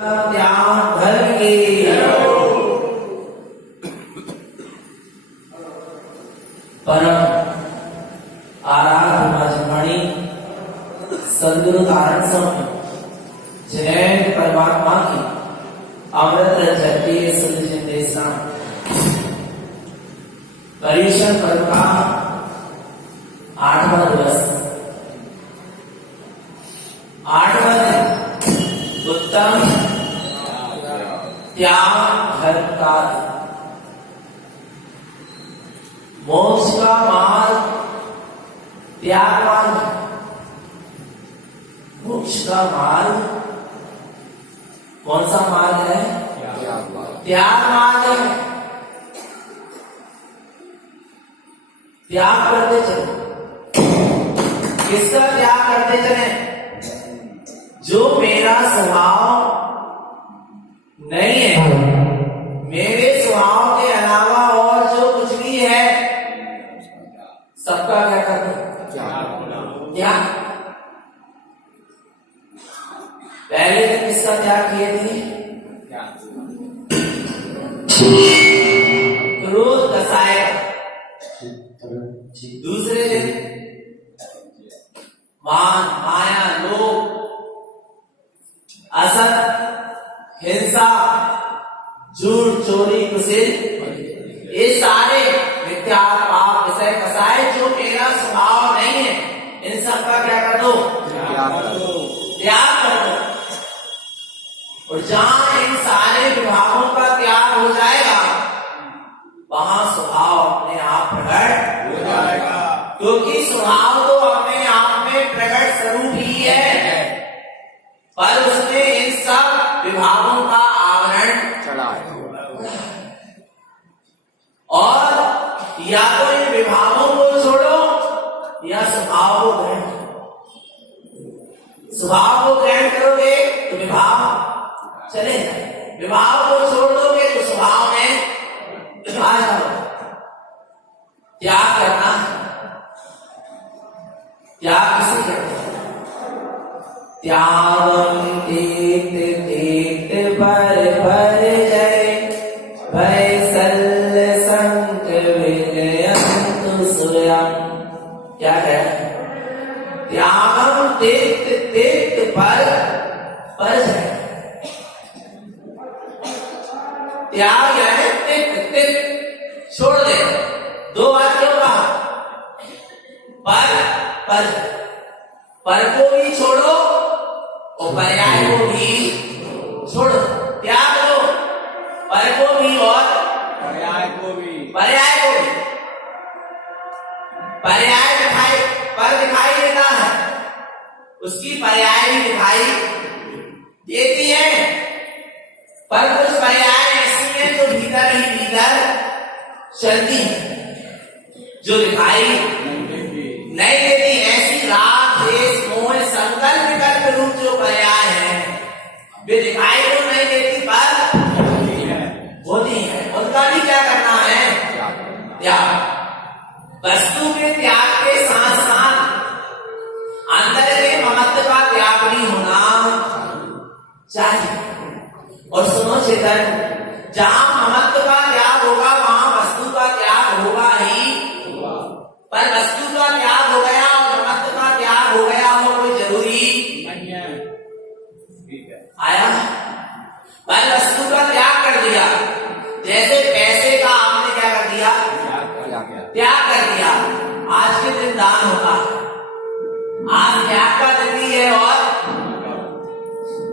त्याग धर्म की परम आराध्य भजमणि सद्गुरु कारण स्वामी जय परमात्मा की अमृत जयती सुनिदेशा परीक्षण पर्व का 8वां दिवस 8वां दिन उत्तम त्याग धर्म का मोक्ष का मार्ग त्याग मार्ग, मोक्ष का मार्ग कौन सा मार्ग है? त्याग मार्ग है। त्याग करते चले। किसका त्याग करते चले? जो मेरा स्वभाव नहीं है, मेरे स्वभाव के अलावा और जो कुछ भी है सबका क्या करते? त्याग। पहले दिन किसका त्याग किए थे? क्रोध कसाय। दूसरे दिन मान माया लोभ असत हिंसा झूठ चोरी कुसिल, ये सारे मिथ्या पाप विषय कसाय जो मेरा स्वभाव नहीं है, इन सब का क्या कर दो? त्याग कर दो। और जहां इन सारे विभागों का त्याग हो जाएगा वहां स्वभाव अपने आप प्रकट हो जाएगा, क्योंकि स्वभाव तो अपने आप में प्रकट स्वरूप ही है, पर उसने इन सब विभागों का आवरण चढ़ा है। और या तो इन विभागों को छोड़ो या स्वभाव को ग्रहण करो। स्वभाव को ग्रहण करोगे तो विभाग चले जाए, विभाग को छोड़ दोगे तो स्वभाव में आ जाओ। त्याग करना, त्याग किसे कहते हैं? त्यागं तीर्थ तीर्थ पर जय भय सल संक विजयंतु स्वयं। क्या है? त्यागं तीर्थ तीर्थ पर जय। त्याग है तीर्थ तीर्थ छोड़ दे। दो वाक्यों का पर को भी छोड़ो और पर्याय को भी छोड़ो। त्याग लो पर को भी और पर्याय को भी। पर्याय दिखाई पर दिखाई देता है, उसकी पर्याय भी दिखाई देती है, पर कुछ पर्याय ऐसी हैं जो भीतर ही भीतर चलती है, जो दिखाई नहीं देती। ऐसी राग द्वेष मोह संकल्प विकल्प रूप जो पर्याय है वे दिखाई तो नहीं देती पर होती है। उनका भी क्या करना है? त्याग। वस्तु के त्याग के साथ साथ अंदर के ममत्व का त्याग भी होना चाहिए। और सुनो चेतन, जहां ममत्व का त्याग होगा वहां वस्तु का त्याग होगा ही, पर वस्तु का त्याग हो गया और ममत्व का त्याग हो गया हो कोई जरूरी नहीं है। आया? पर वस्तु का त्याग कर दिया, जैसे पैसे का आपने क्या कर दिया? त्याग कर दिया। आज के दिन दान होता है, आज त्याग का दिन भी है और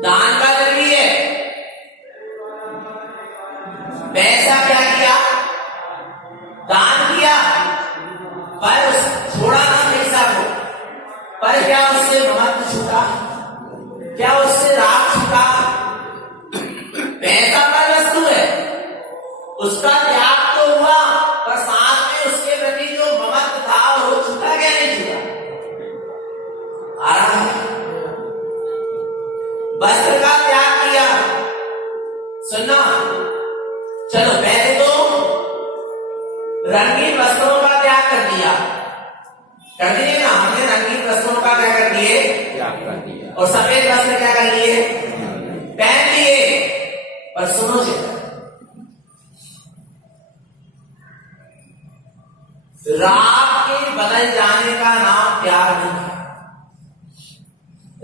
दान का दिन भी है। पैसा क्या किया? दान किया, पर उस छोड़ा ना पैसा को, पर क्या उससे महत्व छूटा? क्या उससे राग छूटा? पैसा पर वस्तु है, उसका त्याग तो हुआ, पर साथ में उसके प्रति जो महत्व था वो छूटा क्या नहीं छूटा? आ रहा है। वस्त्र का त्याग किया। सुनना, चलो पहले तो रंगीन वस्त्रों का त्याग कर दिया, कर दिए ना हमने। रंगीन वस्त्रों का क्या कर दिए? और सफेद वस्त्र क्या कर लिए? पहन लिए। पर सुनो चेतन, राग के बदल जाने का नाम त्याग नहीं है,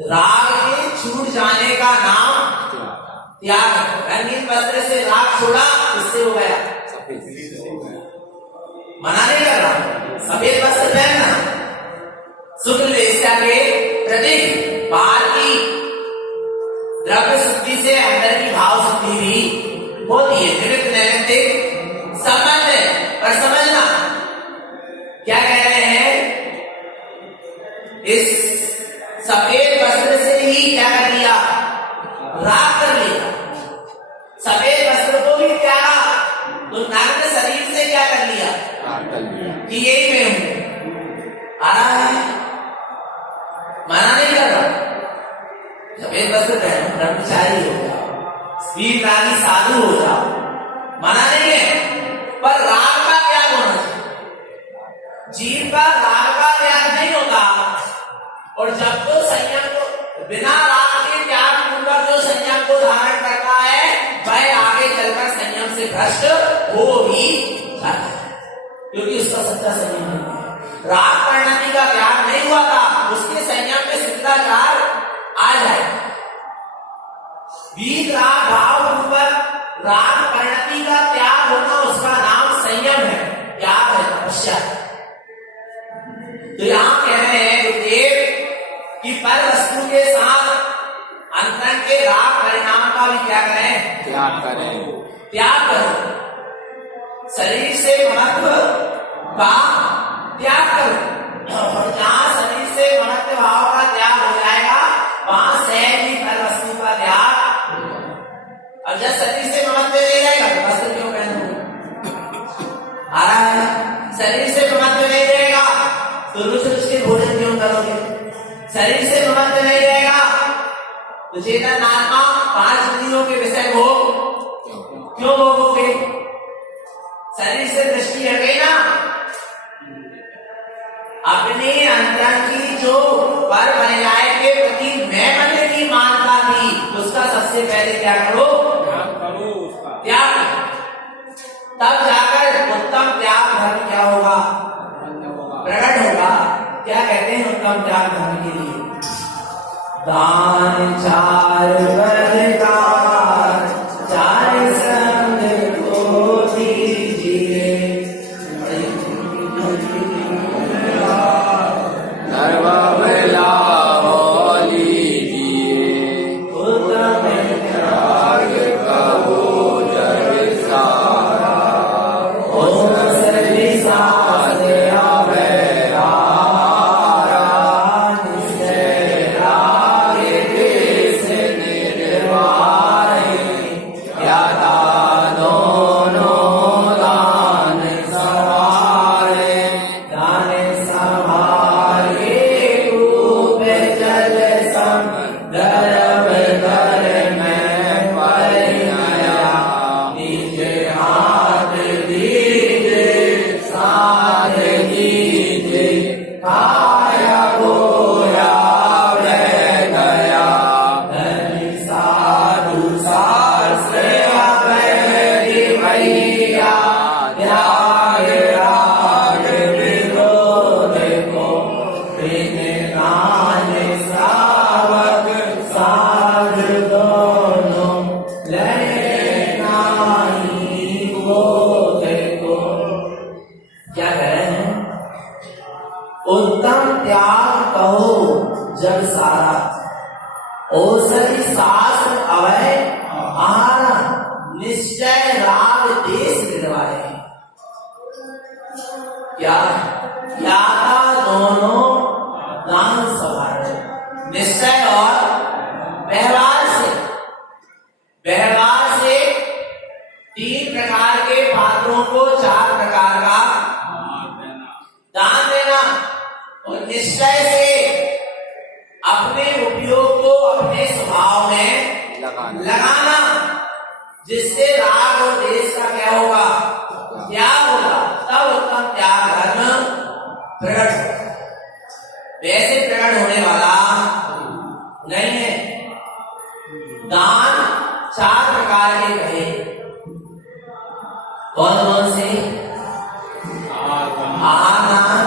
राग के छूट जाने का नाम त्याग है। रंगीन वस्त्र से राग छोड़ा, इससे हो गया मना नहीं कर रहा, सफेद वस्त्र पहनना शुक्ल वेश्या के प्रतीक, बाहर की द्रव्य शुद्धि से अंदर की भाव शुद्धि भी होती है, निमित्त नैमित्तिक संबंध है। पर समझना क्या कह रहे हैं, इस सफेद वस्त्र से ही क्या कर लिया, राग कर लिया, सफेद वस्त्र को भी त्यागा, तो नग्न शरीर से क्या कर लिया कि यही मैं हूं। आ रहा है, मना नहीं कर रहा, सफेद वस्त्र पहनो, ब्रह्मचारी हो जाओ, वीर रानी साधु हो जाओ, मना नहीं है, पर राग का त्याग होना चाहिए। जीव का राग का त्याग नहीं होता, और जब तो संयम को बिना राग के त्याग पूर्वक जो संयम को धारण करता है, वह आगे चलकर संयम से भ्रष्ट हो ही जाता है, क्योंकि उसका सच्चा संयम नहीं है। राग परिणति का त्याग नहीं हुआ था, उसके संयम में शिष्टाचार आ जाए। वीत राग भाव पूर्वक राग परिणति का त्याग होना, उसका नाम संयम है, त्याग है, तपस्या। तो यहां कह रहे हैं गुरुदेव कि पर वस्तु के साथ अंतरंग के राग परिणाम का भी क्या करें, त्याग करें, त्याग करो, शरीर से महत्व का त्याग करो, और जहां शरीर से महत्व भाव का त्याग हो जाएगा, वहां सहज ही पर वस्तु का त्याग। अब जब शरीर से महत्व नहीं रहेगा तो वस्त्र क्यों पहनोगे, आ रहा है, शरीर से महत्व नहीं रहेगा तो रुच के भोजन क्यों करोगे, शरीर से महत्व नहीं रहेगा तो चेतन आत्मा 5 इंद्रियों के विषय भोग क्यों भोगोगे, शरीर से दृष्टि हट गई ना, अपने अंतरंग की जो पर पर्याय के प्रति मैं बनने की मानता थी, उसका सबसे पहले क्या करो, त्याग, तब जाकर उत्तम त्याग धर्म क्या होगा, प्रकट होगा। क्या कहते हैं उत्तम त्याग धर्म के लिए, दान चार बरकार, चार संग को दीजिए, उत्तम त्याग कहो जग सारा, औषधि शास्त्र अवय आहारा, निश्चय राग देश निर्वाहे। क्या दोनों दान सवार, निश्चय और व्यवहार से 3 प्रकार के पात्रों को 4 प्रकार का दान देना, और निश्चय से अपने उपयोग को अपने स्वभाव में लगाना, जिससे राग और देश का क्या होगा, त्याग होगा, तब उत्तम त्याग धर्म प्रकट होगा। वैसे प्रकट होने वाला नहीं है। दान 4 प्रकार के कहे। कौन कौन से? आहार दान,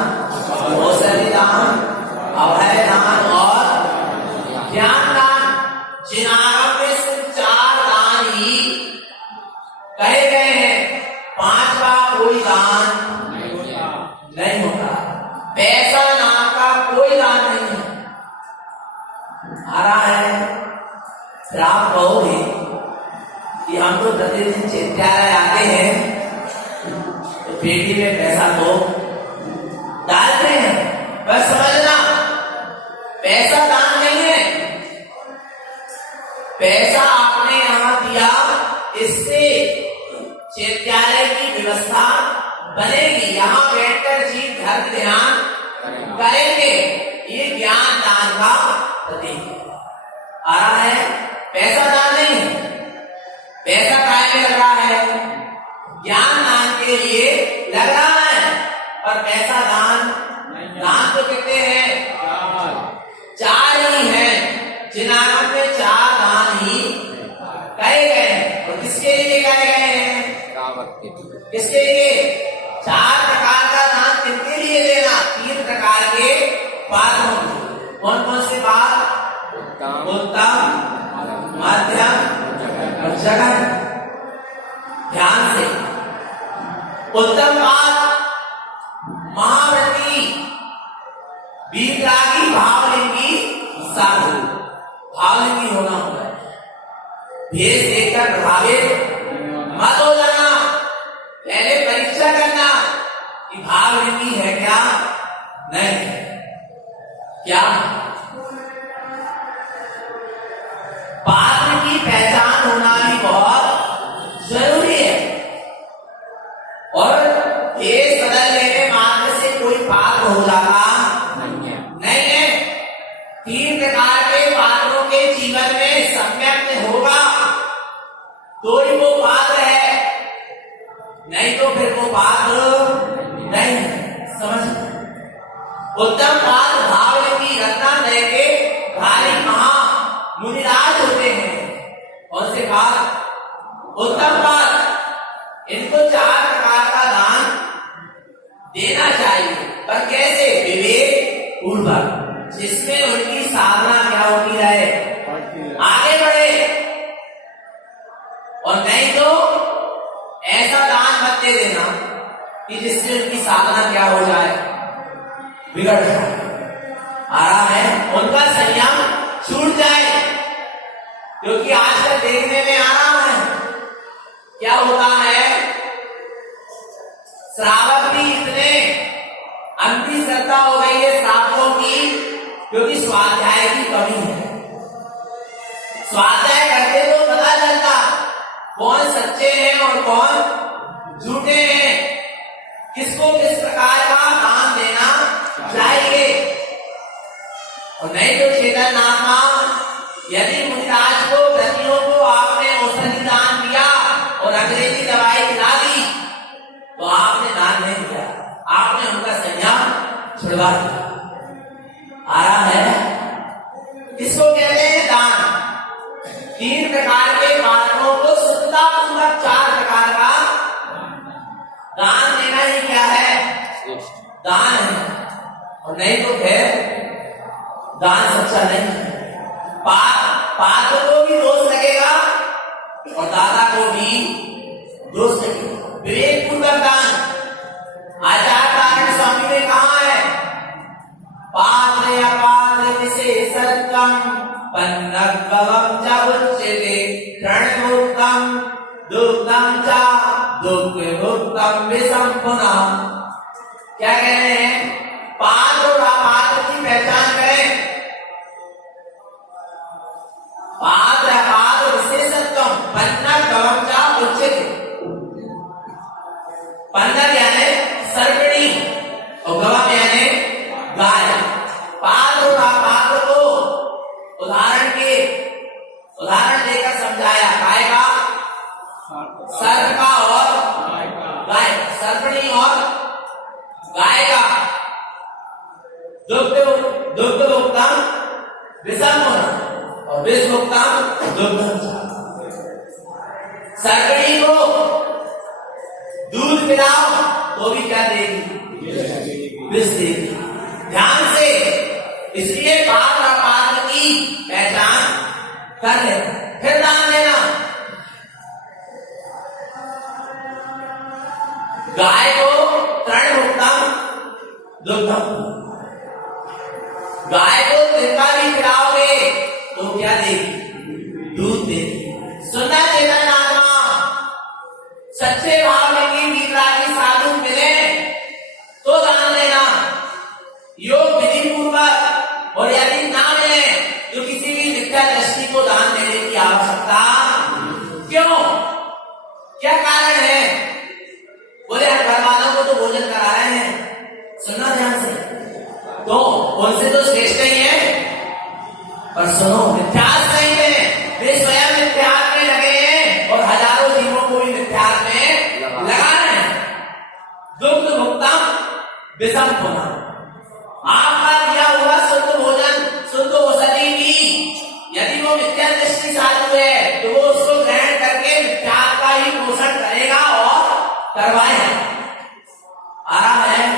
औषधि दान, अभय दान और ज्ञान दान। जिन आगम में सिर्फ 4 दान ही कहे गए हैं, 5वां कोई दान नहीं होता। पैसा नाम का कोई दान नहीं है। आ रहा है, फिर आप कहोगे कि हम तो प्रतिदिन चित्यालय आते हैं तो पेटी में पैसा तो डालते हैं, बस समझना पैसा दान नहीं है। पैसा आपने यहां दिया, इससे चित्यालय की व्यवस्था बनेगी, यहां बैठकर जीव धर्म ध्यान करेंगे। ये ज्ञान दान का प्रतीक है। आ रहा है, पैसा दान नहीं है। पैसा काय में लग रहा है? ज्ञान दान के लिए लग रहा है। और पैसा दान तो कहते हैं 4 ही है। जिन आगम में 4 दान ही कहे गए हैं। और किसके लिए कहे गए हैं? किसके लिए? 4 प्रकार का दान किनके लिए देना? 3 प्रकार के पात्रों को। कौन कौन से पात्र? उत्तम, मध्यम और जघन। ध्यान से, उत्तम पात्र महाव्रती, वीतरागी, भावलिंगी, साधु। भावलिंगी होना होता है। भेष देखकर प्रभावित मत हो जाना। पहले परीक्षा करना कि भावलिंगी है क्या, नहीं है क्या। पात्र की पहचान होना भी बहुत जरूरी है। और देश बदल लेने मात्र से कोई पात्र हो जाता नहीं है। 3 प्रकार के पात्रों के जीवन में सम्यक होगा तो ही वो पात्र है, नहीं तो फिर वो पात्र नहीं है। समझ? उत्तम पात्र भावलिंगी, रत्नादय के भारी महा मुनिराज होते हैं। कौन से पात्र? उत्तम पात्र। इनको 4 प्रकार का दान देना चाहिए, पर कैसे? विवेक पूर्वक, जिसमें उनकी साधना क्या होती रहे, आगे बढ़े। और नहीं तो ऐसा दान मत दे देना कि जिससे उनकी साधना क्या हो जाए, बिगड़ जाए। आ रहा है, उनका संयम छूट जाए। क्योंकि आजकल देखने में आ रहा है क्या होता है, श्रावक भी इतने अंधी श्रद्धा हो गई है श्रावकों की, क्योंकि स्वाध्याय की कमी है। स्वाध्याय करते तो पता चलता कौन सच्चे हैं और कौन झूठे हैं, किसको किस प्रकार का दान देना चाहिए। और नहीं तो चेतन नामा, यदि मुनिराज को, व्रतियों को आपने औषधि दान दिया और अंग्रेजी दवाई खिला दी तो आपने दान नहीं दिया, आपने उनका संयम छुड़वा दिया। आ रहा है, इसको कहते हैं दान। 3 प्रकार के पात्रों को शुद्धता पूर्वक 4 प्रकार का दान देना ही क्या है? दान है। और नहीं तो फिर दान सच्चा नहीं है। पात्र को भी दोष लगेगा और दाता को भी दोष लगेगा। विवेक पूर्वक दान। आचार्य तारण स्वामी ने कहा है, पात्र अपात्र विशेषत्वम पन्नगवम च उच्यते, प्रणमुक्तम दुग्धम च दुग्धमुक्तम विषम पुनः। क्या कह रहे हैं? पात्र और अपात्र की पहचान करें। पात्र अपात्र विशेषत्वम पन्नगवम च उच्यते। पन्नग यानी सर्पिणी और गवम यानी गाय। पात्र और अपात्र को उदाहरण देकर समझाया। गाय का सरकड़ी को दूध पिलाओ तो भी क्या देगी? विष देगी। ध्यान से, इसलिए पात्र और पात्र की पहचान कर लेना, फिर दान देना। गाय को तृणभुक्तम दुग्धम, गाय को तिनका भी खिलाओगे तो क्या देगी? दूध देगी। सुनना चेतन आत्मा, सच्चे भाव में वितरागी साधु मिले तो दान देना, योग विधि पूर्वक। और यदि ना मिले तो किसी भी मिथ्या दृष्टि को दान देने की आवश्यकता क्यों? क्या कारण है? बोले हम घर वालों को तो भोजन करा रहे हैं, सुनना ध्यान से, तो उनसे तो श्रेष्ठ ही है, पर सुनो मिथ्यास नहीं है, वे स्वयं मिथ्यास में लगे हैं और हजारों जीवों को भी मिथ्यास में लगा रहे हैं। दुग्ध भुक्तम विषम होना, आपका दिया हुआ शुद्ध भोजन, शुद्ध औषधि की यदि वो मिथ्या दृष्टि साधु है तो वो उसको ग्रहण करके मिथ्यास का ही पोषण करेगा और करवाएगा। आ रहा है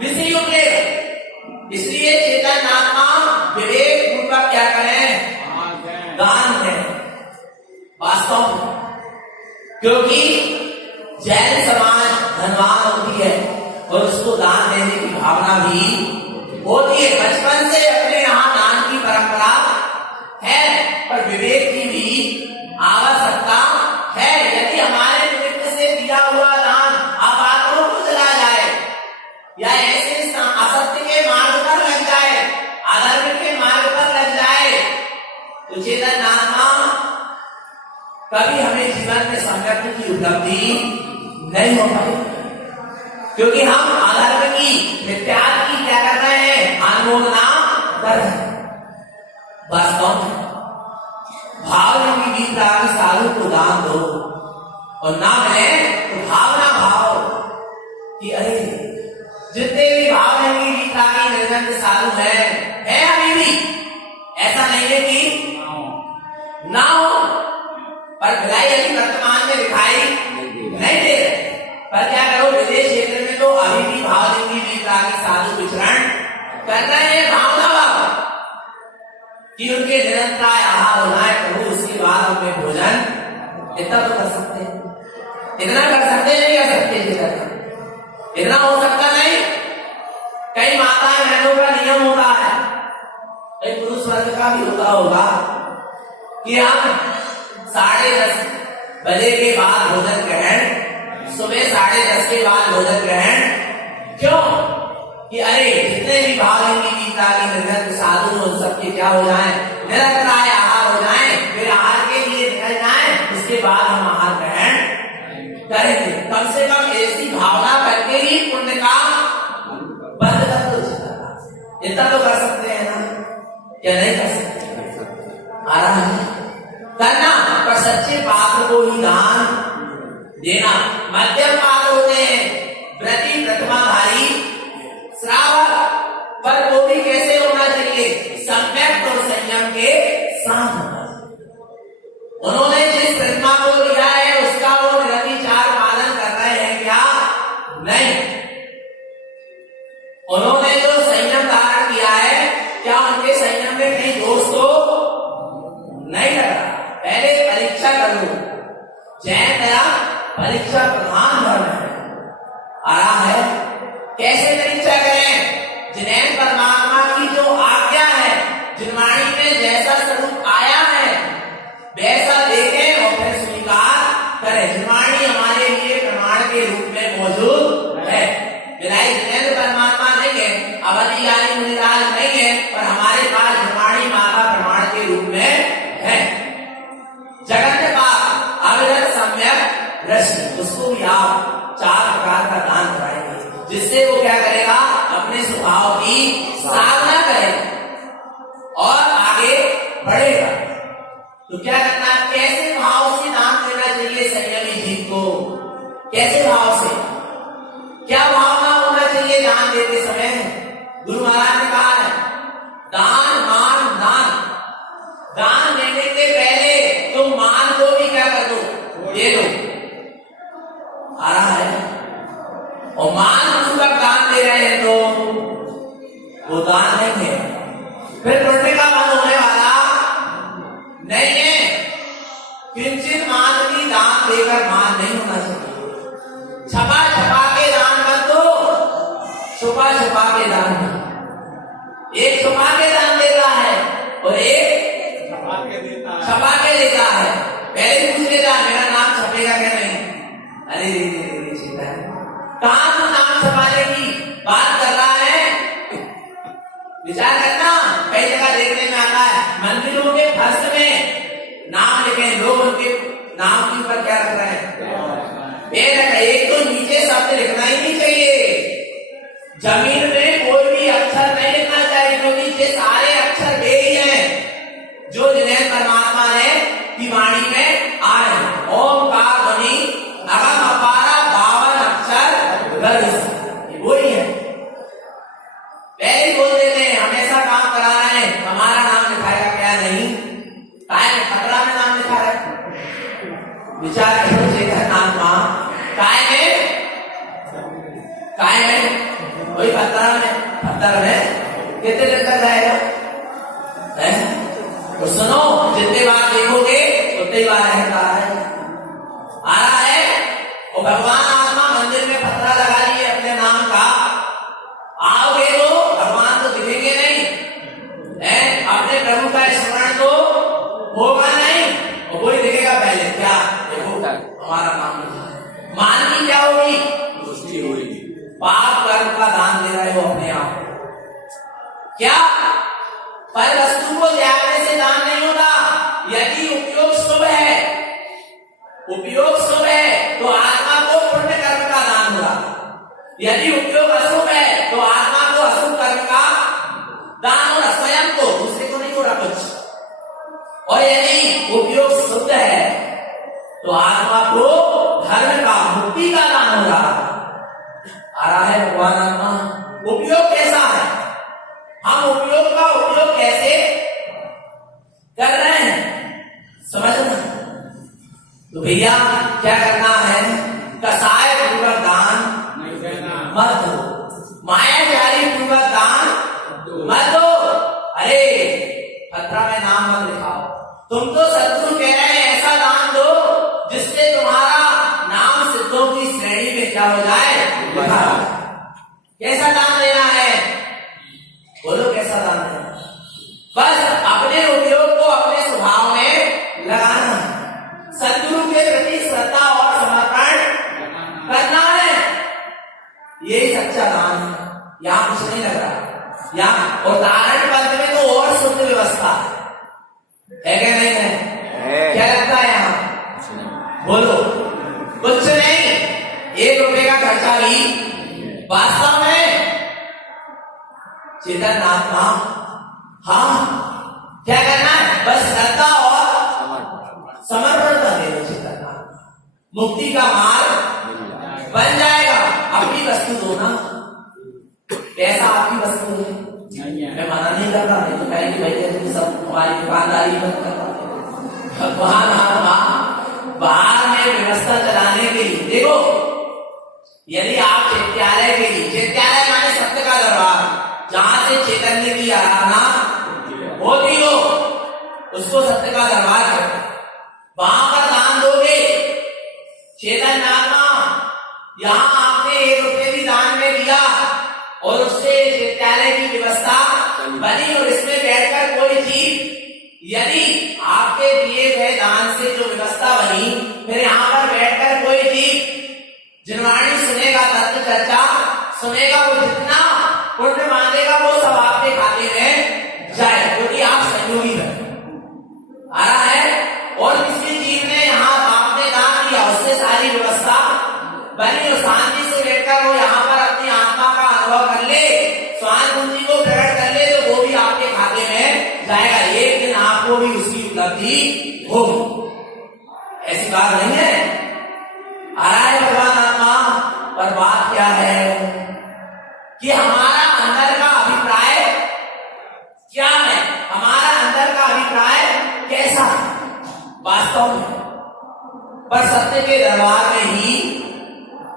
विषय युग में। इसलिए चेतन आत्मा विवेक पूर्वक क्या करें? दान दें वास्तव में, क्योंकि जैन समाज धनवान होती है और उसको दान देने की भावना भी होती है। बचपन से अपने यहाँ दान की परंपरा है, पर विवेक की भी आवश्यकता है। यदि हमारे निमित्त से दिया हुआ दान अपात्रों को चला जाए या ऐसे असत्य के मार्ग पर लग जाए, अधर्म के मार्ग पर लग जाए, तो चेतन आत्मा कभी हमें जीवन में संकट की उपलब्धि नहीं हो पाएगी, क्योंकि हम अधर्म की, मिथ्याचार की क्या कर रहे हैं? अनुमोदना कर रहे हैं। वास्तव में भाव की गीत राग साधु को दान दो और ना मिले तो भावना भाव कि अरे जितने भी भाव है कि गीत रागी निर्गंध साधु है अभी भी, ऐसा नहीं है कि ना हो, पर भिलाई अभी वर्तमान में दिखाई नहीं दे रहे। पर क्या करो, विदेश क्षेत्र में तो अभी भी भावलिंगी गीत रागी साधु विचरण कर रहे हैं। भावना भाव कि उनके निरंतराय आहार हो जाए प्रभु, उसके बाद उनमें भोजन, इतना तो कर सकते हैं, इतना कर सकते हैं, नहीं कर सकते, इतना हो सकता नहीं। कई माताएं बहनों का नियम होता है, कई पुरुष वर्ग का भी होता होगा कि हम 10:30 बजे के बाद भोजन ग्रहण, सुबह 10:30 के बाद भोजन ग्रहण, क्यों? कि अरे जितने भी भावलिंगी गीता की निर्गंध साधु उन सबके क्या हो जाए? निरंतराय आहार हो जाए, फिर आहार के लिए निकल जाए, उसके बाद हम आहार ग्रहण करेंगे। कम से कम ऐसी भावना करके ही पुण्य का बंद कर दो। इतना तो कर सकते हैं ना, क्या नहीं कर सकते? आ रहा है करना, पर सच्चे पात्र को ही दान देना। मध्यम पात्र होते हैं, व्रती प्रतिमाधारी श्रावक, पर वो भी कैसे होना चाहिए? सम्यक और संयम के साथ होना चाहिए। उन्होंने जिस प्रतिमा को लिया है उसका वो निरतिचार पालन कर रहे हैं क्या? नहीं। उन्होंने जो संयम धारण किया है, क्या उनके संयम में कहीं दोष तो नहीं लगा? पहले परीक्षा करो। जैन धर्म परीक्षा प्रधान धर्म है। आ रहा है कैसे परीक्षा करें? जिन्हें परमात्मा की जो आज्ञा है, जिनवाणी में जैसा स्वरूप आया है वैसा देखें और फिर स्वीकार करें। जिनवाणी हमारे लिए प्रमाण के रूप में मौजूद है। विनायक जिनेन्द्र परमात्मा नहीं है, अवधि यानी मुनिलाल नहीं है, पर हमारे पास जिनवाणी माता प्रमाण के रूप में है। जगत का अविरत सम्यक रश्मि, उसको भी आप 4 प्रकार का दान कराएंगे, जिससे वो क्या करेगा? अपने स्वभाव की साधना करेगा और आगे बढ़ेगा। तो क्या करना है? कैसे भाव से दान देना चाहिए संयमी जीव को? कैसे भाव से? क्या भावना होना चाहिए दान देते समय? गुरु महाराज ने कहा है दान मान दान। दान देने के पहले तुम मान को भी क्या कर दो? दे दो, आ रहा है। और मान पूर्वक दान दे रहे हैं तो वो दान नहीं है, फिर पुण्य का मन होने वाला नहीं है। किंचित मान भी दान देकर मान नहीं होना चाहिए। छपा छपा के दान कर दो, छुपा छुपा के दान कर। एक छुपा के दान दे रहा है और एक छपा के देता है। पहले पूछ लेता है मेरा नाम छपेगा क्या नहीं। अरे कहां तू नाम छपाने की बात कर रहा है? विचार करना, कई जगह देखने में आता है मंदिरों के फर्श में नाम लिखे, लोग उनके नाम के ऊपर क्या रख रहे हैं? एक तो नीचे शब्द लिखना ही नहीं चाहिए। जमीन में कोई भी अक्षर नहीं लिखना चाहिए, क्योंकि ये सारे अक्षर वे ही हैं जो जिन्हें परमात्मा ने की वाणी में आए। ओम का ध्वनि अगम अपारा 52 अक्षर गर्भ, वही है। पहले बोल देते हैं हमेशा काम करा रहे हैं, हमारा नाम लिखाएगा क्या नहीं? काय में खतरा में नाम लिखा है? विचार करो चेतन आत्मा काय में वही पत्थर में कितने दिन तक जाएगा? तो सुनो, जितने बार देखोगे उतने बार रहता है, आ रहा है। और भगवान आत्मा मंदिर में पत्थर लगा लिए अपने नाम का, आओगे तो भगवान तो दिखेंगे नहीं है, अपने प्रभु का स्मरण तो होगा नहीं, और वही दिखेगा पहले क्या? देखो हमारा नाम मान की क्या होगी? दोस्ती होगी। पाप कर्म का दान दे रहे हो अपने आप क्या? पर वस्तु को त्यागने से दान नहीं होता। यदि उपयोग शुभ है, उपयोग शुभ है तो आत्मा को पुण्य कर्म का दान होगा। यदि उपयोग अशुभ है तो आत्मा को अशुभ कर्म का दान होगा, स्वयं को, दूसरे को नहीं हो रहा कुछ। और यदि उपयोग शुद्ध है तो आत्मा को धर्म का, मुक्ति का दान हो रहा। आ रहा है भगवान आत्मा। उपयोग कैसा है? हम उपयोग का उपयोग कैसे कर रहे हैं समझना। तो भैया क्या करना है? कसाय पूर्वक दान मत दो, मायाचारी पूर्वक दान मत दो। अरे पत्रा में नाम मत लिखाओ। तुम तो शत्रु कह रहे हैं ऐसा दान दो जिससे तुम्हारा नाम सिद्धों की श्रेणी में क्या हो जाए? कैसा दान देना है? बोलो कैसा दान देना? बस अपने उपयोग को अपने स्वभाव में लगाना है, सद्गुरु के प्रति श्रद्धा और समर्पण करना है। यही सच्चा दान है। यहाँ कुछ नहीं लग रहा। यहाँ और धारण पंथ में तो और शुद्ध व्यवस्था है क्या नहीं है? क्या लगता है यहाँ? बोलो कुछ नहीं। 1 रुपए का खर्चा भी वास्तव में चेतन आत्मा, हाँ क्या करना है? बस श्रद्धा और समर्पण कर देना। चेतन आत्मा मुक्ति का मार्ग बन जाएगा। अपनी वस्तु दो ना। कैसा आपकी वस्तु है? मैं मना नहीं कर रहा, नहीं तो कहेंगे भाई सब हमारी दुकानदारी बंद कर रहा। भगवान आत्मा बाहर में व्यवस्था चलाने के लिए, देखो यदि आप चैत्यालय के लिए, चैत्यालय माने सत्य का दरबार, जहां से चैतन्य की आराधना होती हो, उसको सत्य का दरबार कहते हैं। वहां पर दान दोगे, चेतन आत्मा यहाँ आपने 1 रुपये भी दान में दिया और उससे चैत्यालय की व्यवस्था बनी, और इसमें बैठकर कोई चीज, यदि आपके दिए गए दान से जो व्यवस्था बनी, फिर यहाँ पर बैठकर कोई चीज जिनवाणी सुनेगा, तत्व चर्चा सुनेगा, वो जितना पुण्य मांगेगा वो सब आपके खाते में जाए, क्योंकि आप संयोगी हैं। आ रहा है। और किसी जीव ने यहाँ आपने दान दिया, उससे सारी व्यवस्था बनी, और शांति से बैठकर वो यहाँ पर अपनी आत्मा का अनुभव कर ले, स्वान पूंजी को प्रकट कर ले, तो वो भी आपके खाते में जाएगा। एक दिन आपको भी उसकी उपलब्धि होगी। ऐसी बात नहीं है। आ रहा है भगवान आत्मा। पर बात क्या है कि हमारा अंदर का अभिप्राय क्या है? हमारा अंदर का अभिप्राय कैसा है वास्तव में? पर सत्य के दरबार में ही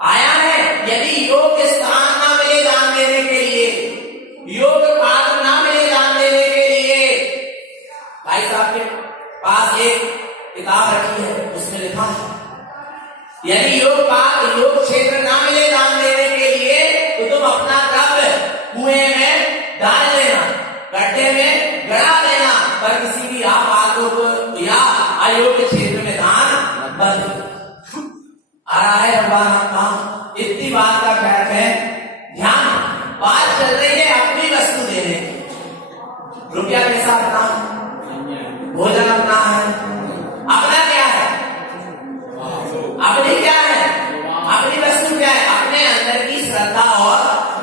आया है। यदि योग स्थान ना मिले दान देने के लिए, योग पात्र ना मिले दान देने के लिए, भाई साहब के पास एक किताब रखी है, उसमें लिखा है यदि योग पात्र योग क्षेत्र ना मिले दान देने के लिए तो तुम अपना द्रव्य कुएं में डाल देना, गड्ढे में गड़ा देना, पर किसी भी आपातों को या अयोग्य क्षेत्र में दान मत दो। आ रहा है भगवान का इतनी बात का क्या है ध्यान। बात चल रही है अपनी वस्तु देने की। रुपया पैसा अपना, भोजन अपना है, अपना क्या है, अपनी क्या है, अपनी वस्तु क्या है, अपने अंदर की श्रद्धा और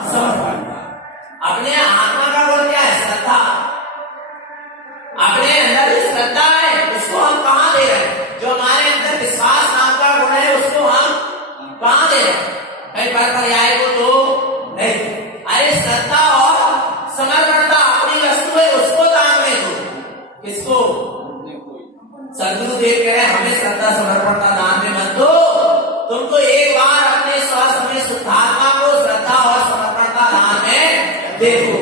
समर्पण। अपने आत्मा का गुण क्या है, श्रद्धा। अपने अंदर की श्रद्धा है, उसको हम कहां दे रहे हैं। जो हमारे अंदर विश्वास नाम का गुण है उसको हम कहां दे रहे हैं, कहीं पर पर्याय को तो नहीं। अरे श्रद्धा और समर्पणता अपनी वस्तु है, उसको दान में दो। किसको? सदगुरुदेव कह रहे हैं हमें श्रद्धा समर्पणता दान में मत दो। तुमको एक बार अपने स्वास्थ्य में शुद्धात्मा को श्रद्धा और समर्पणता दान में दे दो,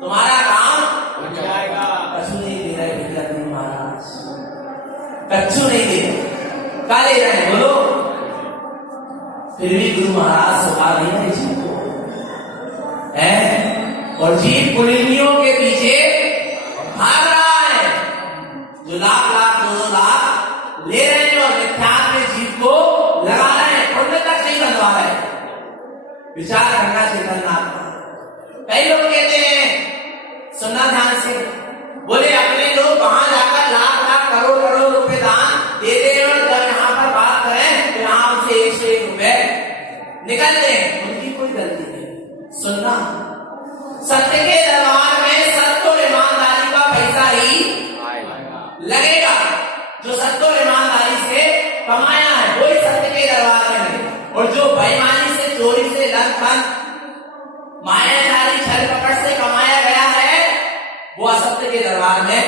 तुम्हारा काम हो जाएगा। कछु नहीं दे रहे गुरु महाराज, कछु नहीं दे रहे, क्या ले रहे हैं बोलो। फिर भी गुरु महाराज सुखा नहीं है जीव को है, और जीव कुलीनियों के पीछे भाग रहा है। जो लाख लाख 2 लाख ले रहे हैं और मिथ्यात्व में जीव को लगा रहे हैं, पुण्य तक नहीं बनवा रहे। विचार करना चेतन नाथ। कई लोग कहते हैं, सुनना ध्यान से, बोले अपने लोग वहां जाकर लाख लाख करोड़ करोड़ रुपए दान देते हैं और जब यहाँ पर बात करें तो यहाँ उनसे 101 रुपए निकलते हैं। उनकी कोई गलती नहीं। सुनना, सत्य के दरबार में सत्य और ईमानदारी का पैसा ही लगेगा। जो सत्य और ईमानदारी से कमाया है वही सत्य के दरबार में लगेगा, और जो बेईमानी से, चोरी से, लंघन, मायाजाली, छल कपट से कमाया गया है वो असत्य के दरबार में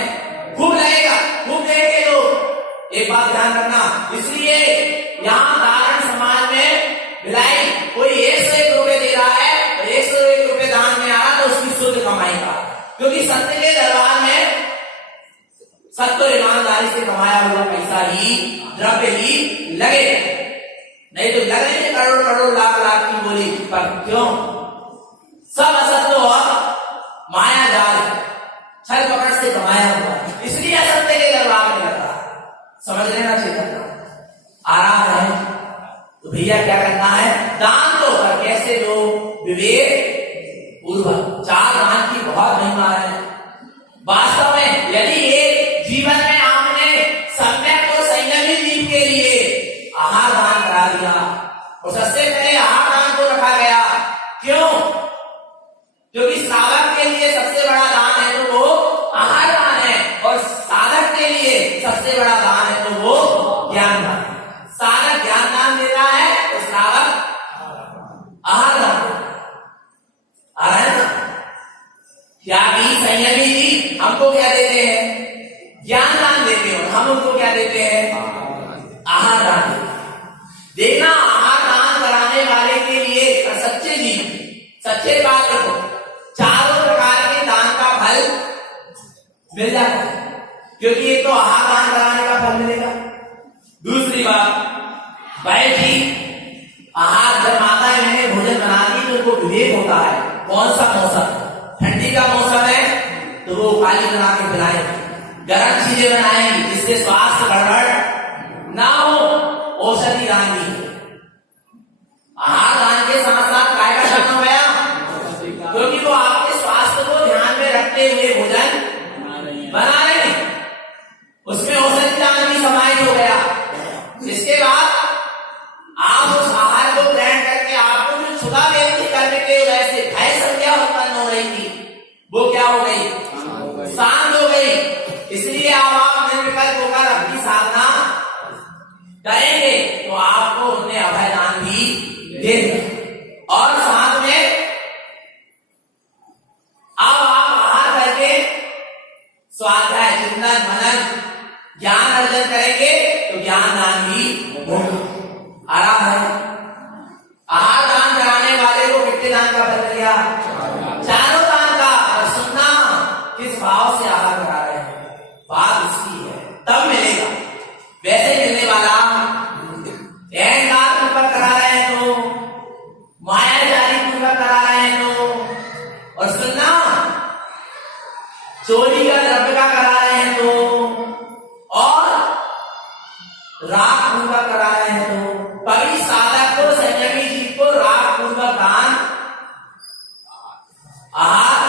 खूब लगेगा, खूब देंगे लोग। एक बात ध्यान रखना, इसलिए यहाँ दान समाज में भिलाई कोई 101 रुपए दे रहा है और 101 रुपए दान में आ रहा तो उसकी शुद्ध कमाई का, क्योंकि सत्य के दरबार में सत्य और ईमानदारी से कमाया हुआ पैसा ही, द्रव्य ही लगेगा। नहीं तो लगने के करोड़ करोड़ लाख लाख की बोली, पर क्यों? सब असत्य और माया जाल, छल कपट से कमाया हुआ, इसलिए असत्य के दरबार में लग रहा। समझ लेना चाहिए। आ रहा है तो भैया क्या करना है, दान दो, और कैसे दो, विवेक पूर्वक। 4 दान की बहुत महिमा है वास्तव में। यदि एक जीवन में आपने सम्यक और संयमी जीव के लिए आहार दान करा दिया, और सबसे पहले आहार दान को रखा गया, क्यों? क्योंकि श्रावक के लिए सबसे बड़ा दान है तो वो आहार दान है, और साधक के लिए सबसे बड़ा दान है तो वो ज्ञान दान। साधक ज्ञान दान देता है तो श्रावक आहार दान। आ रहा है ना? त्यागी संयमी जी हमको क्या देते हैं? ज्ञान दान देते हो। हम उनको क्या देते हैं? आहार दान देते हैं। देखना, आहार दान कराने वाले के लिए सच्चे जीव, सच्चे पात्र को 4 प्रकार के दान का फल मिल जाता है, क्योंकि एक तो आहार दान कराने का फल मिलेगा। दूसरी बात, बैठी आहार जब माता मैंने भोजन बनाती तो उनको विवेक होता है कौन सा मौसम, ठंडी का मौसम है तो वो काली बना के पिलाएंगे, गर्म चीजें बनाएंगी जिससे स्वास्थ्य गड़बड़ ना हो, औषधि दान दी। आहार दान के साथ साथ काय का दान हो गया, क्योंकि वो आपके स्वास्थ्य को ध्यान में रखते हुए भोजन बना रहे हैं, उसमें औषधि दान भी समाहित हो गया। इसके बाद आप उस आहार को ग्रहण करके आपको जो क्षुधा व्यक्ति करने के वजह से भय संज्ञा उत्पन्न हो रही थी वो क्या हो गई? शांत हो गई। इसलिए आप निर्विकल्प होकर अपनी साधना करेंगे तो आपको उन्हें अभय दान भी देंगे, और साथ में अब आप आहार करके स्वाध्याय, चिंतन, मनन, ज्ञान अर्जन करेंगे तो ज्ञान दान भी आराम है। आहार दान कराने वाले को कितने दान का फल मिलेगा? चारों दान का। और सुनना, किस भाव से आहार करा रहे हैं, बात उसकी है, तब मिलेगा। वैसे मिलने वाला अहंकार पूर्वक करा रहे हैं तो, माया जाली पूर्वक करा रहे हैं तो, और सुनना चोरी का द्रव्य का करा रहे हैं तो, और राग पूर्वक करा रहे हैं तो, कभी साधक को, संयमी जीव को राग पूर्वक दान आहार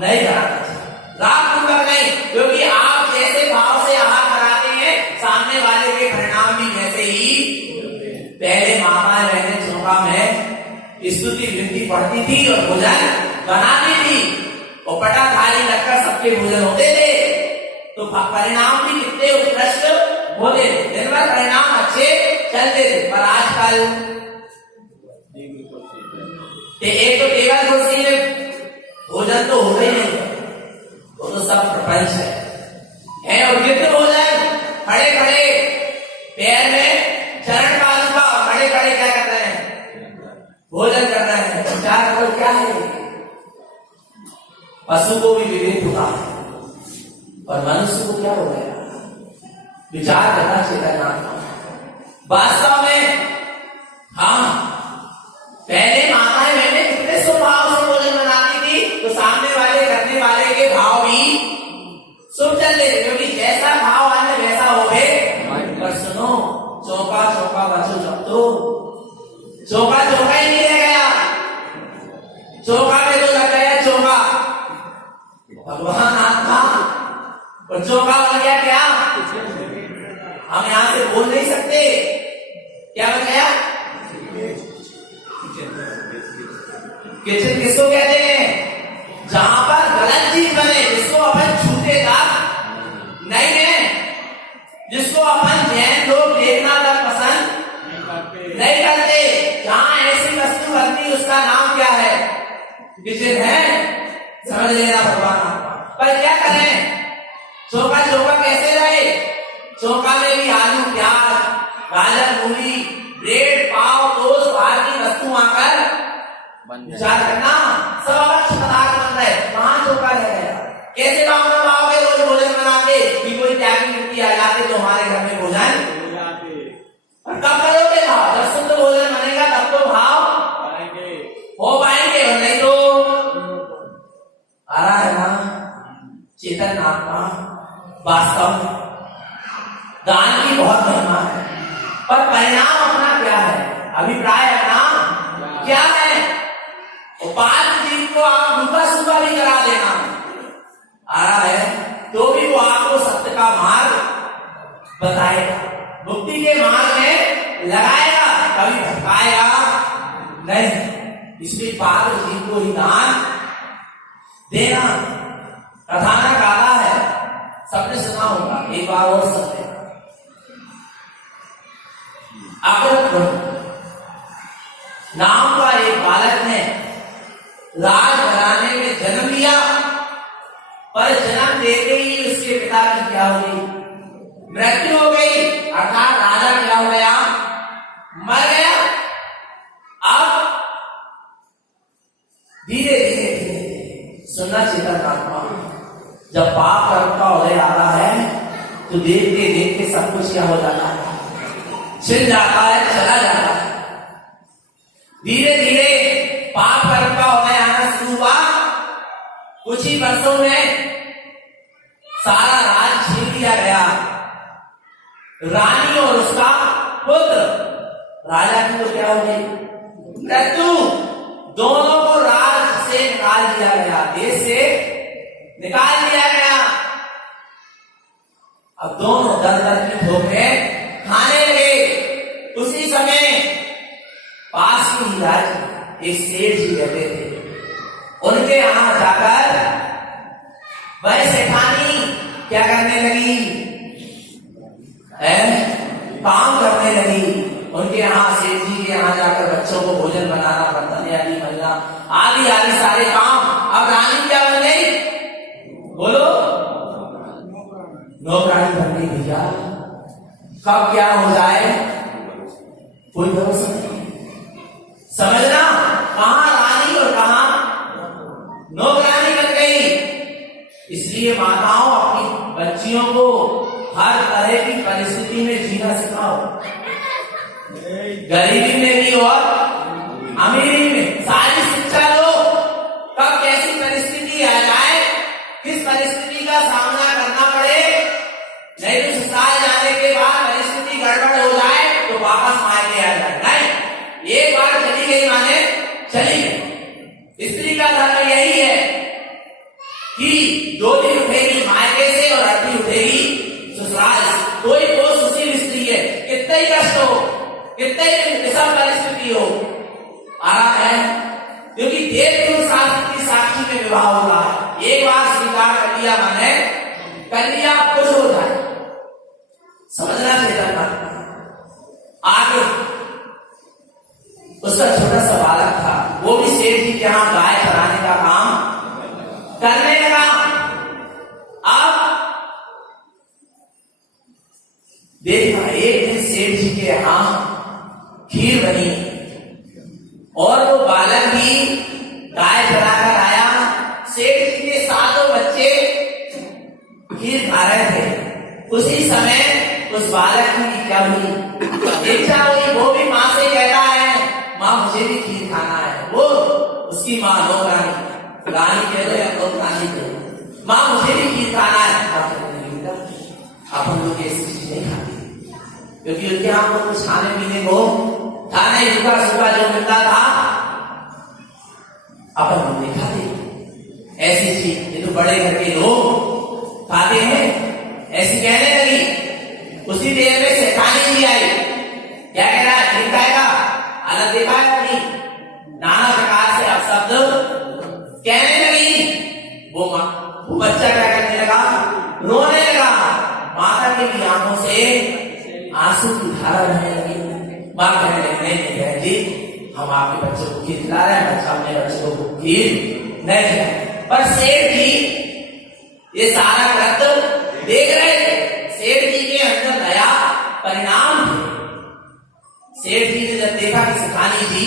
नहीं कराना चाहिए। राग पूर्वक नहीं, क्योंकि आप जैसे भाव से आहार कराते हैं, सामने वाले के परिणाम भी वैसे ही। पहले मामा मैंने चौका में स्तुति वृद्धि पढ़ती थी और भोजन बनाती थी, और पटा थाली लगकर सबके भोजन होते थे, तो परिणाम भी कितने उत्कृष्ट होते थे, दिन भर परिणाम अच्छे चलते थे। पर आजकल एक तो टेबल कुर्सी में भोजन तो होता ही नहीं, वो तो सब प्रपंच है। और गिफ्ट भोजन खड़े खड़े पैर में चरण बाजू का, खड़े खड़े क्या कर रहे हैं? भोजन कर रहे हैं। विचार करो क्या है? पशु को भी विवेक होता है, और मनुष्य को क्या हो गया? विचार करना चेतना। वास्तव में हाँ, पहले माताएं बहनें कितने स्वभाव से भोजन बनाती थी, तो सामने वाले करने वाले के भाव भी शुभ चलते थे, क्योंकि जैसा भाव आने वैसा हो गए। पर सुनो, चौका चौका बचो जब तो चौका चौका ही नहीं रह गया, चौका में तो लग गया चौका भगवान आत्मा, और चौका बन गया क्या? हम यहां से बोल नहीं सकते, क्या बन गया? किचन किसको कहते हैं? जहां पर गलत चीज बने, जिसको अपन छूते तक नहीं है, जिसको अपन जैन लोग देखना तक पसंद नहीं करते, जहां ऐसी वस्तु बनती उसका नाम क्या है? किचन है। समझ लेना भगवान। पर क्या करें, चौका चौका कैसे रहे? चौका में भी आलू, प्याज, गाजर, मूली, ब्रेड, पाव, टोस्ट, बाहर की वस्तु आकर विचार करना, सब अलग पदार्थ बन रहे, कहां चौका रह गया? कैसे गाँव में पाओगे रोज भोजन बनाते कि कोई त्यागी मिट्टी आ जाते तो हमारे घर में भोजन कब करोगे? भाव जब शुद्ध भोजन बनेगा तब तो भाव हो पाएंगे, और नहीं तो आ रहा है ना चेतन आत्मा। वास्तव में दान की बहुत महिमा है, पर परिणाम अपना क्या है? अभिप्राय अपना क्या है? उपाध्य जीव को आप रूपा सूखा भी करा देना आ रहा है, तो भी वो आपको सत्य का मार्ग बताएगा, मुक्ति के मार्ग में लगाएगा, कभी भटकाएगा नहीं। इसलिए पात्र जीव को ही दान देना। कथानक आला है, सबने सुना होगा, एक बार और सुनते हैं। नाम का एक बालक ने राज घराने में जन्म लिया, पर जन्म देते ही उसके पिता की क्या हुई? मृत्यु हो गई, अर्थात राजा क्या हो गया? मर गया। अब धीरे धीरे सुनना चेतन आत्मा, जब पाप कर्म का उदय आ रहा है तो देखते देखते सब कुछ क्या हो जाता है? छिल जाता है, चला जाता है। धीरे धीरे पाप कर्म का उदय आना शुरू हुआ, कुछ ही वर्षों में सारा राज छीन लिया गया। रानी और उसका पुत्र, राजा की तो क्या हो गई? मृत्यु। दोनों को राज से निकाल दिया गया, देश से निकाल दिया गया। अब दोनों दर दर की ठोकरें खाने लगे। उसी समय पास में ही राज एक सेठ जी रहते थे, उनके यहां जाकर वह सेठानी क्या करने लगी? काम करने लगी। उनके यहाँ सेठ जी के यहाँ जाकर बच्चों को भोजन बनाना, बर्तन आदि मलना, आदि आदि सारे काम। अब रानी क्या बन गई? बोलो, नौकरानी बन गई भैया। कब क्या हो जाए कोई भरोसा नहीं। समझना, कहां रानी और कहां नौकरानी बन गई। इसलिए माताओं अपनी बच्चियों को हर तरह की परिस्थिति में जीना सिखाओ, गरीबी में भी और अमीरी में। सारी शिक्षा लो, कब कैसी परिस्थिति आ जाए, किस परिस्थिति का सामना करना पड़े। नहीं तो ससुराल जाने के बाद परिस्थिति गड़बड़ हो जाए तो वापस मायके आ जाए। नहीं, एक बार चली गई माने चली गई। स्त्री का धर्म यही है कि 2 दिन उठेगी मायके से और 8 दिन उठेगी ससुराल से। कोई तो सुशील स्त्री है, कितने ही कष्ट हो, कितने ही विषम परिस्थिति हो, आ रहा है, क्योंकि देव शास्त्र की साक्षी में विवाह हो रहा है। एक बार स्वीकार कर लिया माने कर लिया, खुश हो जाए। समझना चाहिए। आगे उसका छोटा सा बालक था, वो भी सेठ जी के यहां गाय चराने का काम करने लगा। अब देखा, एक दिन सेठ जी के यहां खीर बनी और वो बालक भी गाय चराकर आया। सेठ जी के 7 बच्चे खीर खा रहे थे। उसी समय उस बालक की क्या हुई, इच्छा हुई। वो भी माँ से कहता है, माँ मुझे भी खीर खाना है। वो उसकी माँ नौकरानी, रानी कह दो या नौकरानी कह दो, माँ मुझे भी खीर खाना है। आप हम लोग ऐसी चीज नहीं खाते, क्योंकि उनके यहाँ तो कुछ खाने पीने को था नहीं, सूखा सूखा जो मिलता था अपन लोग नहीं खाते ऐसी चीज। ये तो बड़े घर के लोग खाते हैं। ऐसी कहने लगी। उसी देर में शैतानी भी आई। क्या कह रहा है, ठीक खाएगा, अलग देखा है अपनी, नाना प्रकार से अपशब्द कहने लगी। वो बच्चा क्या करने लगा, रोने लगा। माता की भी आंखों से आंसू की धारा बहने लगी। मां कहने लगी, नहीं बहन जी, हम आपके बच्चे को खीर खिला रहे हैं, बच्चा अपने बच्चे को खीर नहीं खिलाए। पर सेठ जी ये सारा कृत्य देख रहे थे। सेठ जी के अंदर दया परिणाम थे। सेठ जी ने जब देखा कि सिखानी जी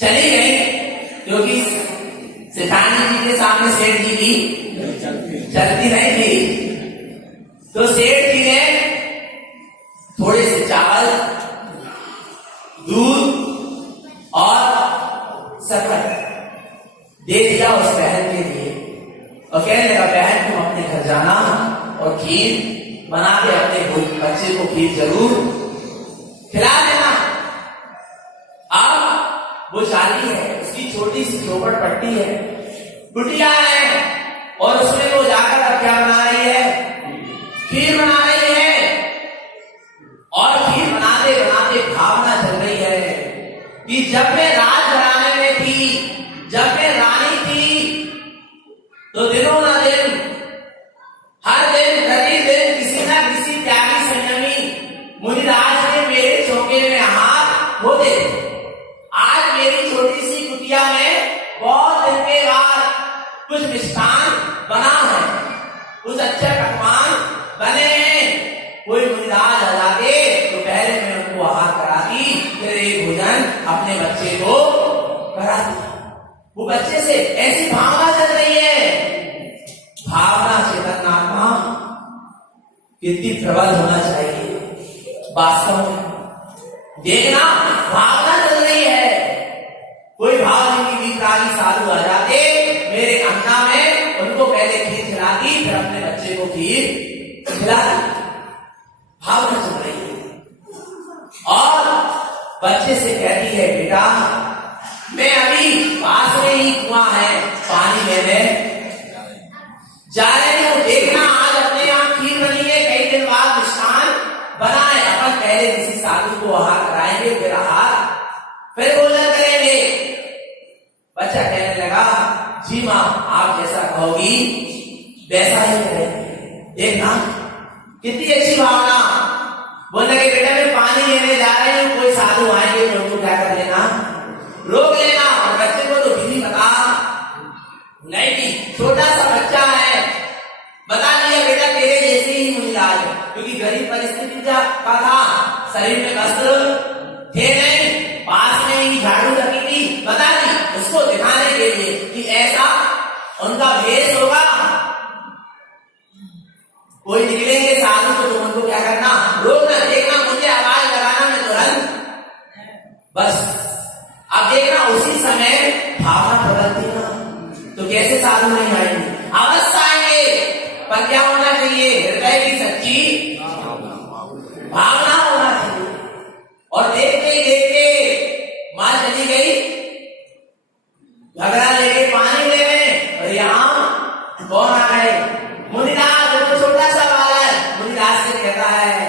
चली गई, क्योंकि सिखानी जी के सामने सेठ जी की चलती नहीं थी, तो सेठ जी ने थोड़े से चावल, दूध और शक्कर दे दिया उस बहन के लिए और कहने लगा, बहन तुम अपने घर जाना और खीर बना के अपने बच्चे को खीर जरूर खिला देना। अब वो शादी है, उसकी छोटी सी चौपट पट्टी है, कुटिया है, और उसमें वो जाकर अब क्या बना रही है, खीर बना रही है। और खीर बनाते बनाते भावना चल रही है कि जब मैं राज घराने में थी, जब मैं रानी थी, तो दिनों ना दिन, हर दिन प्रतिदिन किसी ना किसी त्यागी संयमी मुनिराज ने मेरे चौके में हाथ होते। आज मेरी छोटी सी कुटिया में बहुत दिन के बाद कुछ मिष्ठान बना है, कुछ अच्छे पकवान बने हैं। कोई मुनिराज आ जाते तो पहले मैं उनको आहार कराती, फिर एक भोजन अपने बच्चे को कराती। वो बच्चे से ऐसी भावना चल रही है। भावना चेतन आत्मा कितनी प्रबल होना चाहिए वास्तव में। देखना, भावना चल रही है। कोई भाव नहीं की विकराली साधु आ जाते मेरे अन्ना में, उनको पहले खीर खिलाती, फिर अपने बच्चे को खीर खिलाती। भावना चल रही है। और बच्चे से कहती है, बेटा मैं अभी पास में ही कुआं है, पानी लेने जा रही हूं। देखना, आज अपने यहाँ खीर बनी है, कई दिन बाद मिष्ठान बना है। अपन पहले किसी साधु को आहार कराएंगे, फिर आहार, फिर भोजन करेंगे। बच्चा कहने लगा, जी माँ आप जैसा कहोगी वैसा ही करेंगे। देखना कितनी अच्छी भावना। बोलने लगे, बेटा मैं पानी लेने जा रही हूँ, कोई साधु आएंगे तो उनको क्या कर लेना, रोक लेना। और बच्चे को तो विधि बता नहीं थी, छोटा सा बच्चा है, बता दिया बेटा तेरे जैसे ही मुनिराज, क्योंकि गरीब परिस्थिति का था, शरीर में वस्त्र थे नहीं, पास में ही झाड़ू रखी थी, बता दी उसको दिखाने के लिए कि ऐसा उनका भेष होगा। कोई निकलेंगे साधु तो तुम उनको क्या करना, रोकना, देखना, मुझे आवाज लगाना, मैं तुरंत बस। अब देखना उसी समय भावना बदलती ना, तो कैसे साधु नहीं आएंगे, अवश्य आएंगे। पर क्या होना चाहिए, हृदय की सच्ची भावना होना चाहिए। और देखते ही देखते मां चली गई घगरा लेके पानी लेने, और यहाँ कौन आ गए, मुनिराज। जो छोटा सा बालक मुनिराज से कहता है,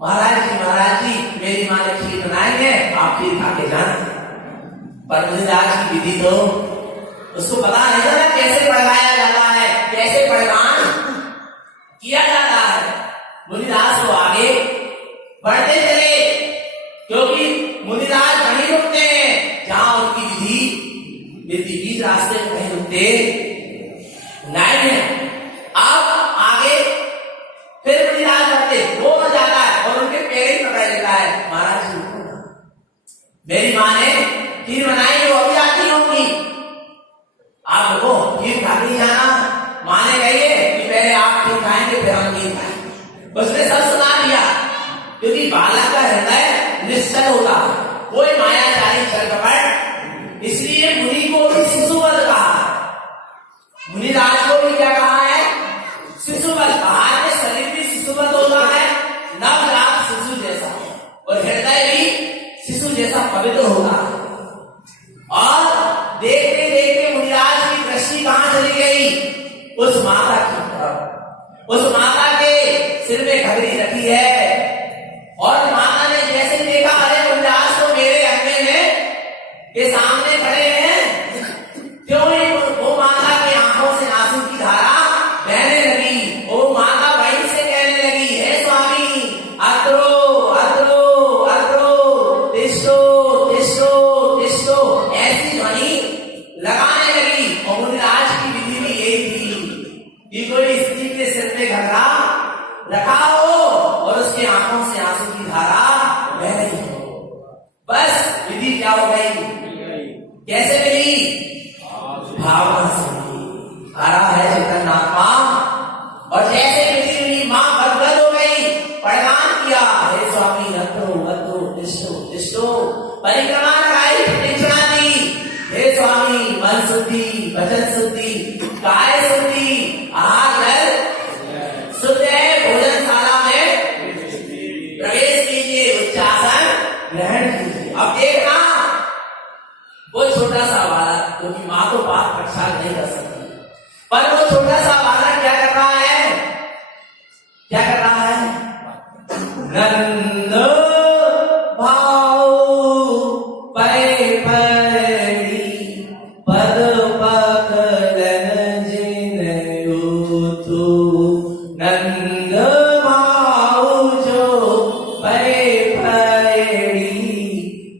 महाराज जी मेरी माँ ने खीर बनाई है, आप खीर खा के जाना। पर मुनिराज की विधि तो उसको पता नहीं था कैसे पढ़ाया जाता है, कैसे पढ़वान किया जाता है। मुनिराज को आगे बढ़ते चले, क्योंकि मुनिराज वहीं रुकते हैं जहां उनकी विधि बीच रास्ते में कहीं रुकते नहीं है। अब आगे फिर मुनिराज बढ़ते, वो हो जाता है और उनके पैर ही पकड़ लेता है, महाराज जी मेरी माँ ने खीर बनाई है, वो अभी आती होंगी, आप रुको, खीर खा के जाना। माँ ने कही है कि पहले आप खीर खाएंगे फिर हम खीर खाएंगे। उसने सब सुना दिया, क्योंकि बालक का हृदय निश्चल होता है, कोई मायाचारी छल कपट, इसलिए मुनि को भी शिशुवत कहा। मुनिराज को भी क्या कहा है, शिशुवत। बाहर में शरीर भी शिशुवत होता है, नवजात शिशु जैसा, और हृदय भी शिशु जैसा पवित्र होता है। और देखते देखते मुनिराज की दृष्टि कहां चली गई, उस माता की तरफ। उस माता के सिर में घघरी रखी है, और माता ने जैसे देखा, अरे मुनिराज तो मेरे अंगने में के सामने खड़े हैं, क्यों नहीं। वो माता की आंखों से आंसू की धारा बहने लगी। वो माता वहीं से कहने लगी, हे स्वामी अत्रो अत्रो अत्रो तिष्ठो तिष्ठो तिष्ठो, ऐसी ध्वनि लगाने लगी। और मुनिराज की विधि भी यही थी कि कोई स्त्री के सिर में घघरा रखा हो और उसके आंखों से आंसू की धारा बह रही हो। बस विधि क्या हो गई, कैसे मिली, भावना से मिली। आ रहा है चैतन्य आत्मा, और जैसे विधि मिली मां गदगद हो गई, प्रणाम किया, हे स्वामी अत्रो अत्रो तिष्ठो तिष्ठो, परिक्रमा लगाई, प्रदक्षिणा दी, हे स्वामी मन शुद्धि, वचन शुद्धि, काय शुद्धि, आहार जल शुद्ध है, भोजनशाला में प्रवेश कीजिए, उच्चासन ग्रहण कीजिए। अब देखना वो छोटा सा बालक, क्योंकि माँ तो बात प्रक्षाल नहीं कर सकती, पर वो छोटा सा बालक क्या कर रहा है, क्या कर रहा है, नंद भाव पै पड़ी पद पकड़न जिनयो तू, नंद भाव जो पै पड़ी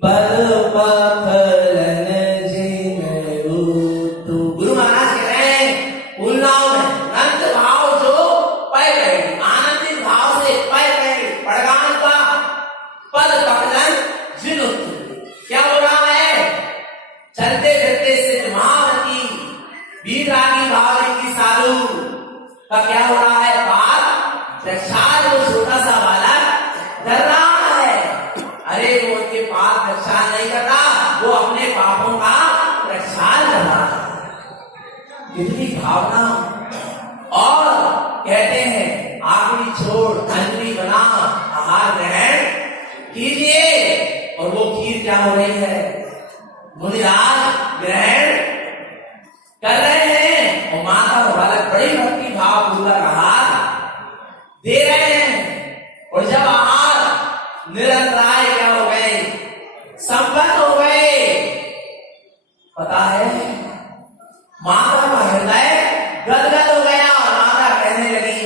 पद पकड़न जिनयो तू। गुरु महाराज कह रहे हैं उन्नाव में, नंद भाव जो पै पड़ी, आनंदित भाव से पै पड़ी, पड़गान का पद पकड़न जिनो तू। क्या हो रहा है, चलते फिरते से महावती वीरागी भावरी की साधु का क्या हो रहा है, पाप प्रक्षाल। वो छोटा सा बालक कर रहा है, अरे वो उनके पाप प्रक्षाल नहीं करता, वो अपने पापों का प्रक्षाल कर रहा है। कितनी भावना। और कहते हैं आखिरी छोड़ अंजलि बना, आहार ग्रहण कीजिए। और वो खीर क्या हो रही है, मुनिराज ग्रहण कर रहे हैं, और माता और बालक बड़ी भक्ति भाव पूर्वक आहार दे रहे हैं। और जब आहार निरंतराय क्या हो गए, संपन्न हो गए, पता है माता का हृदय गदगद हो गया, और माता कहने लगी,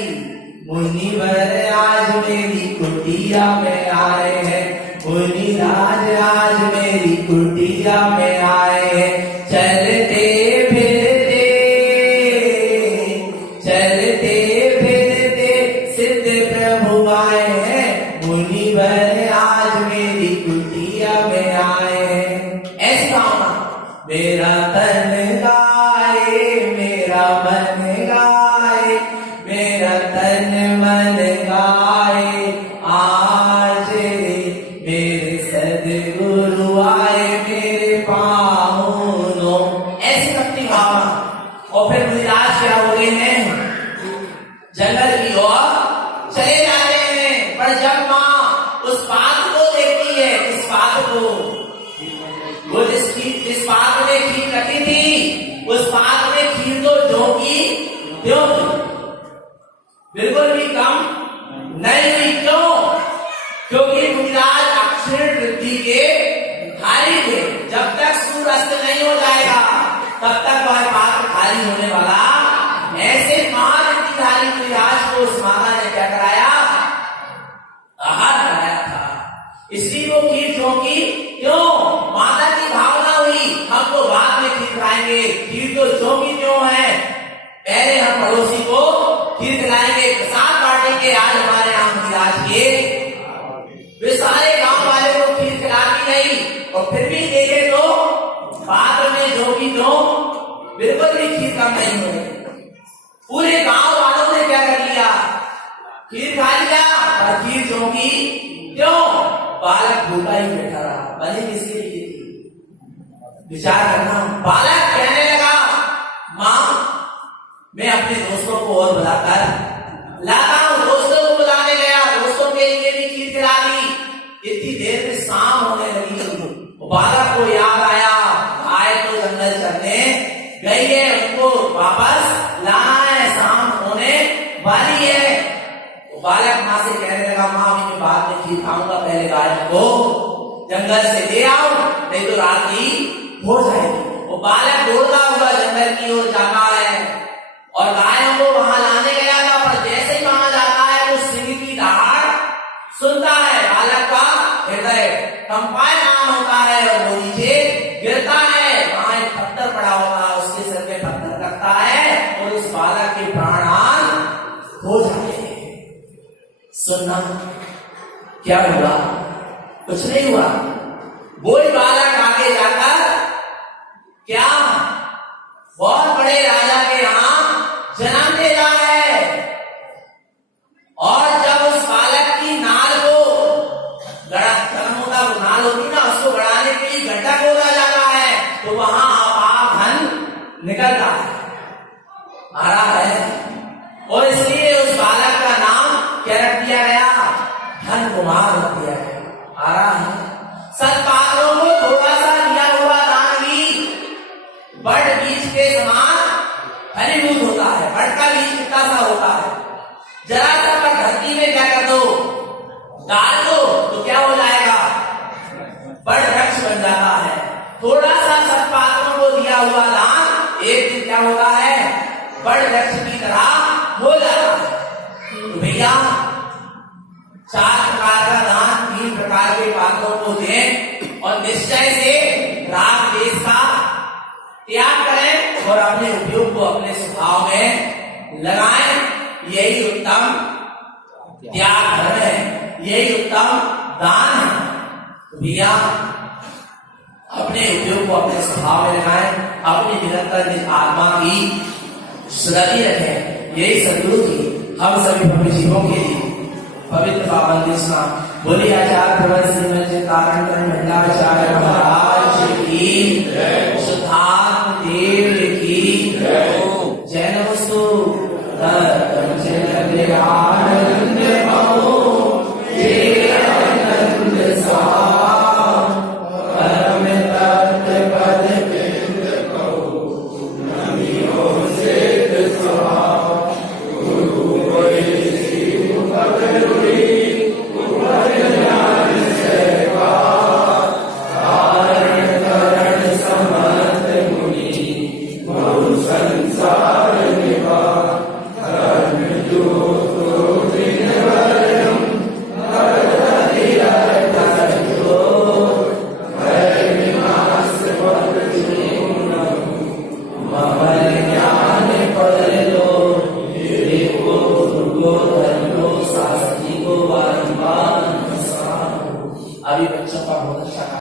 मुनिवर आज मेरी कुटिया में आए हैं, मुनिराज आज मेरी कुटिया में आए हैं, चलते फिरते चलते फिरते सिद्ध प्रभु आए हैं, मुनिवर आज मेरी कुटिया में आए। ऐसी भावना, मेरा तन गाए मेरा मन गाए, मेरा तन मन गाए आज रे, मेरे सदगुरु आए मेरे पाहुनों। ऐसी भक्ति भावना। और फिर मुनिराज क्या हो गए हैं, जंगल की ओर चले जाते हैं। पर जब माँ उस पात्र को देखती है, इस पात्र को, वो जिस पात्र में खीर रखी थी, उस पात्र में खीर तो जो की त्यों थी, बिल्कुल भी कम नहीं हुई। क्यों? क्योंकि मुनिराज अक्षीण वृद्धि के धारी थे। जब तक सूर्यास्त नहीं हो जाएगा तब तक वह पात्र खाली होने वाला। ऐसे महावृत्तिधारी मुनिराज को उस माता ने क्या कराया, आहार कराया था। इसलिए वो खीर क्यों की, क्यों? माता की भावना हुई, हम तो बाद में खीर खाएंगे, खीर तो जो की क्यों है, पहले हम पड़ोसी को खीर खिलाएंगे, प्रसाद बांटेंगे। आज हमारे यहाँ मुनिराज के वे सारे गांव वाले को खीर खिलाती नहीं, और फिर भी देखे तो पात्र में जो भी दो, बिल्कुल भी खीर कम नहीं हो। पूरे गांव वालों ने क्या कर लिया, खीर खा लिया, और खीर जो की क्यों, बालक भूखा ही बैठा रहा। बने किसके लिए थी, विचार करना। बालक कहने लगा, माँ मैं अपने दोस्तों को और बुलाकर लाता हूं। दोस्तों को बुलाने गया, दोस्तों के लिए भी खीर खिला दी। इतनी देर में शाम होने लगी। बालक को याद आया, आए तो जंगल चलने गई है, उनको वापस लाना है, शाम होने वाली है। बालक माँ से कहने लगा, माँ मैं बाद में खीर खाऊंगा, पहले बालक को जंगल से ले आओ, नहीं तो रात्रि हो जाएगी। वो बालक दौड़ता हुआ जंगल की ओर जाता है और गायों को वहां लाने गया था। पर जैसे ही वहां जाता है वो सिंह की दहाड़ सुनता है, बालक का हृदय कंपायमान होता है और वो नीचे गिरता है। वहां एक पत्थर पड़ा होता है, उसके सिर में पत्थर लगता है और उस बालक के प्राण हो जाते हैं। सुनना क्या हुआ, कुछ नहीं हुआ। वही बालक आगे जाकर क्या बहुत बड़े राजा के यहाँ जन्म लेता है, और जब उस बालक की नाल को जन्म होता, वो नाल होती ना, उसको गड़ाने के लिए गड्ढा खोदा जाता है, तो वहां अपार धन निकलता है, आ रहा है। और इसलिए उस बालक का नाम क्या रख दिया गया, धन कुमार रख दिया गया। आ रहा है। सत्पात्रों को थोड़ा सा दिया हुआ दान भी बड़ बीज के समान फलीभूत होता है। बड़ का बीज कितना सा होता है, जरा सा पर धरती में क्या कर दो, डाल दो, तो क्या हो जाएगा, बड़ वृक्ष बन जाता है। थोड़ा सा सत्पात्रों को दिया हुआ दान एक दिन क्या होता है, बड़ वृक्ष की तरह हो जाता है। तो भैया 4 प्रकार का दान 3 प्रकार के पात्रों को दें और निश्चय से राग देश का त्याग करें और अपने उपयोग को अपने स्वभाव में लगाएं। यही उत्तम त्याग धर्म है, यही उत्तम दान है। तो भैया अपने उपयोग को अपने स्वभाव में लगाएं, अपनी निरंतर आत्मा की स्मृति रखें। यही सदगुरु की हम सभी भव्य जीवों के लिए पवित्र पावन कृष्णा। बोलिए आचार्य प्रवर श्रीमद कारण मंडलाचार्य महाराज की, शुद्धात्म देव की जय। नमस्तु आनंद अभी बच्चों का बहुत अच्छा